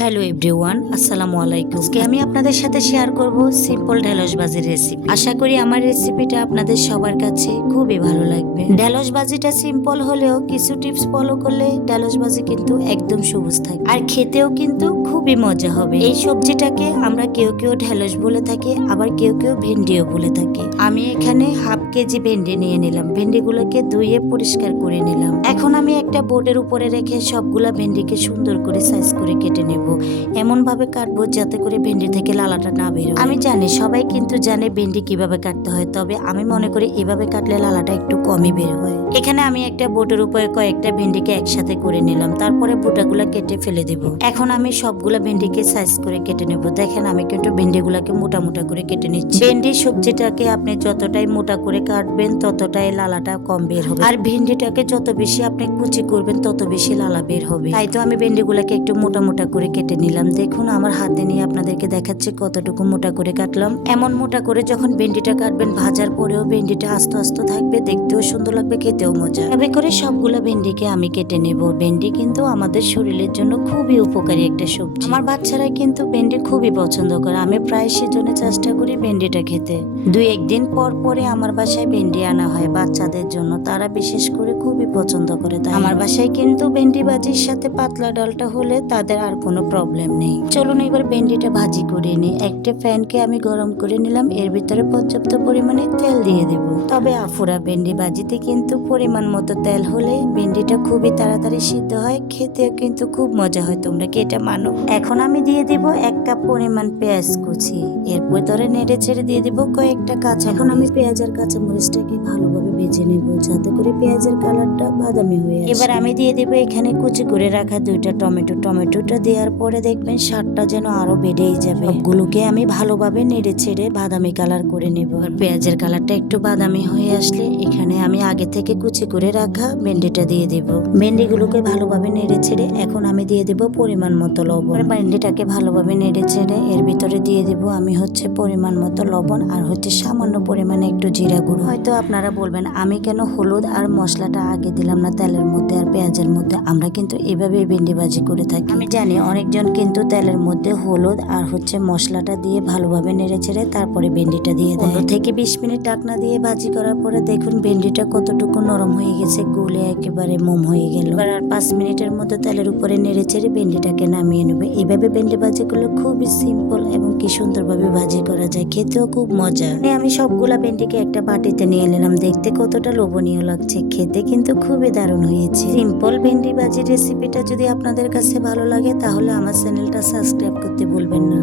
Hello everyone, আসসালামু আলাইকুম। আজকে আমি আপনাদের সাথে শেয়ার করব সিম্পল ঢেঁড়স ভাজির রেসিপি। আশা করি আমার রেসিপিটা আপনাদের সবার কাছে খুবই ভালো লাগবে। ঢেঁড়স ভাজিটা সিম্পল হলেও কিছু টিপস ফলো করলে ঢেঁড়স ভাজি কিন্তু একদম সবুজ থাকে আর খেতেও কিন্তু খুবই মজা হবে। এই সবজিটাকে আমরা কেউ কেউ ঢেঁড়স বলে থাকি, আবার কেউ কেউ ভেন্ডিও বলে থাকি। আমি এখানে হাফ কেজি ভেন্ডি নিয়ে নিলাম। ভেন্ডিগুলোকে ধুয়ে পরিষ্কার করে নিলাম। এখন আমি একটা বোর্ডের উপরে রেখে সবগুলা ভেন্ডিকে সুন্দর করে সাইজ করে কেটে নেব। এমন ভাবে কাটবো যাতে করে ভেন্ডি থেকে লালাটা না বের হয়। আমি জানি সবাই কিন্তু জানে ভেন্ডি কিভাবে কাটতে হয়, তবে আমি মনে করি এভাবে কাটলে লালাটা একটু কমই বের হয়। এখানে আমি একটা বোটের উপরে কয়েকটা ভেন্ডিকে একসাথে করে নিলাম, তারপরে বোটাগুলা কেটে ফেলে দেব। এখন আমি সবগুলা ভেন্ডিকে সাইজ করে কেটে নেব। দেখেন আমি কিন্তু ভেন্ডিগুলাকে মোটা মোটা করে কেটে নিচ্ছি। ভেন্ডি সবজিটাকে আপনি যতটাই মোটা করে কাটবেন ততটাই লালাটা কম বের হবে, আর ভেন্ডিটাকে যত বেশি আপনি কুচি করবেন তত বেশি লালা বের হবে। তাই তো আমি ভেন্ডিগুলাকে একটু মোটা মোটা করে কেটে নিলাম। দেখুন আমার হাতে নিয়ে আপনাদেরকে দেখাচ্ছি কতটুকু মোটা করে কাটলাম। এমন মোটা করে যখন ভেন্ডিটা কাটবেন, ভাজার পরেও ভেন্ডিটা আস্তে আস্তে থাকবে, দেখতেও সুন্দর লাগবে, খেতেও মজা। এভাবে করে সবগুলো ভেন্ডিকে আমি কেটে নেব। ভেন্ডি কিন্তু আমাদের শরীরের জন্য খুবই উপকারী একটা সবজি। আমার বাচ্চারা কিন্তু ভেন্ডি খুবই পছন্দ করে। আমি প্রায় সেজন্য চেষ্টা করি ভেন্ডিটা খেতে। দুই একদিন পর পরে আমার বাসায় ভেন্ডি আনা হয় বাচ্চাদের জন্য, তারা বিশেষ করে খুবই পছন্দ করে। তাই আমার বাসায় কিন্তু ভেন্ডি ভাজির সাথে পাতলা ডালটা হলে তাদের আর কোনো প্রবলেম নেই। চলুন এবার ভেন্ডিটা ভাজি করে নিই। একটা প্যানকে আমি গরম করে নিলাম, এর ভিতরে পর্যাপ্ত পরিমাণে তেল দিয়ে দেব। তবে আফুরা ভেন্ডি ভাজিতে কিন্তু পরিমাণ মতো তেল হলে ভেন্ডিটা খুবই তাড়াতাড়ি সিদ্ধ হয়, খেতেও কিন্তু খুব মজা হয়। তোমরা কি এটা মানো? এখন আমি দিয়ে দিব 1 কাপ পরিমাণ পেঁয়াজ কুচি। এর ভিতরে নেড়ে ছেড়ে দিয়ে দিব কয়েকটা কাঁচা। এখন আমি পেঁয়াজ আর কাঁচা মরিচটাকে ভালোভাবে ভেজে নেব যাতে করে পেঁয়াজের কালারটা বাদামি হয়ে আসে। এবার আমি দিয়ে দেব এখানে কুচি করে রাখা 2টা টমেটো। টমেটোটা দেওয়ার পরে দেখবেন স্বাদটা যেন আরো বেড়েই যাবে। সবগুলোকে আমি ভালোভাবে নেড়ে ছেড়ে বাদামি কালার করে নেব। আর পেঁয়াজের কালারটা একটু বাদামি হয়ে আসলে এখানে আমি আগে থেকে কুচি করে রাখা ভেন্ডিটা দিয়ে দেব। ভেন্ডিগুলোকে ভালোভাবে নেড়ে ছেড়ে এখন আমি দিয়ে দেব পরিমাণ মতো লবণ। ভেন্ডিটাকে ভালোভাবে নেড়ে ছেড়ে এর ভিতরে দিয়ে দেব আমি পরিমাণ মতো লবণ আর সামান্য পরিমাণে একটু জিরা গুঁড়ো। হয়তো আপনারা বলবেন আমি কেন হলুদ আর মশলাটা আগে দিলাম না তেলের মধ্যে আর পেঁয়াজের মধ্যে। আমরা কিন্তু এভাবে ভেন্ডি ভাজি করে থাকি। আমি জানি অনেকজন কিন্তু তেলের মধ্যে হলুদ আর মশলাটা দিয়ে ভালোভাবে নেড়ে ছেড়ে তারপরে ভেন্ডিটা দিয়ে দেয়। 15 থেকে 20 মিনিট ঢাকনা দিয়ে ভাজি করার পরে দেখুন ভেন্ডিটা কতটুকু নরম হয়ে গেছে, গলে একেবারে মোম হয়ে গেল। এবার আর 5 মিনিটের মতো তেলের উপরে নেড়ে ছেড়ে ভেন্ডিটাকে নামিয়ে নেবে। এইভাবে ভেন্ডি ভাজি করলে খুবই সিম্পল এবং কি সুন্দরভাবে ভাজি করা যায়, খেতেও খুব মজা। আমি সবগুলা ভেন্ডিকে একটা বাটিতে নিয়ে নিলাম। দেখতে কতটা লোভনীয় লাগছে, খেতে কিন্তু খুবই দারুণ হয়েছে। সিম্পল ভেন্ডি ভাজির রেসিপিটা যদি আপনাদের কাছে ভালো লাগে তাহলে আমার চ্যানেলটা সাবস্ক্রাইব করতে ভুলবেন না।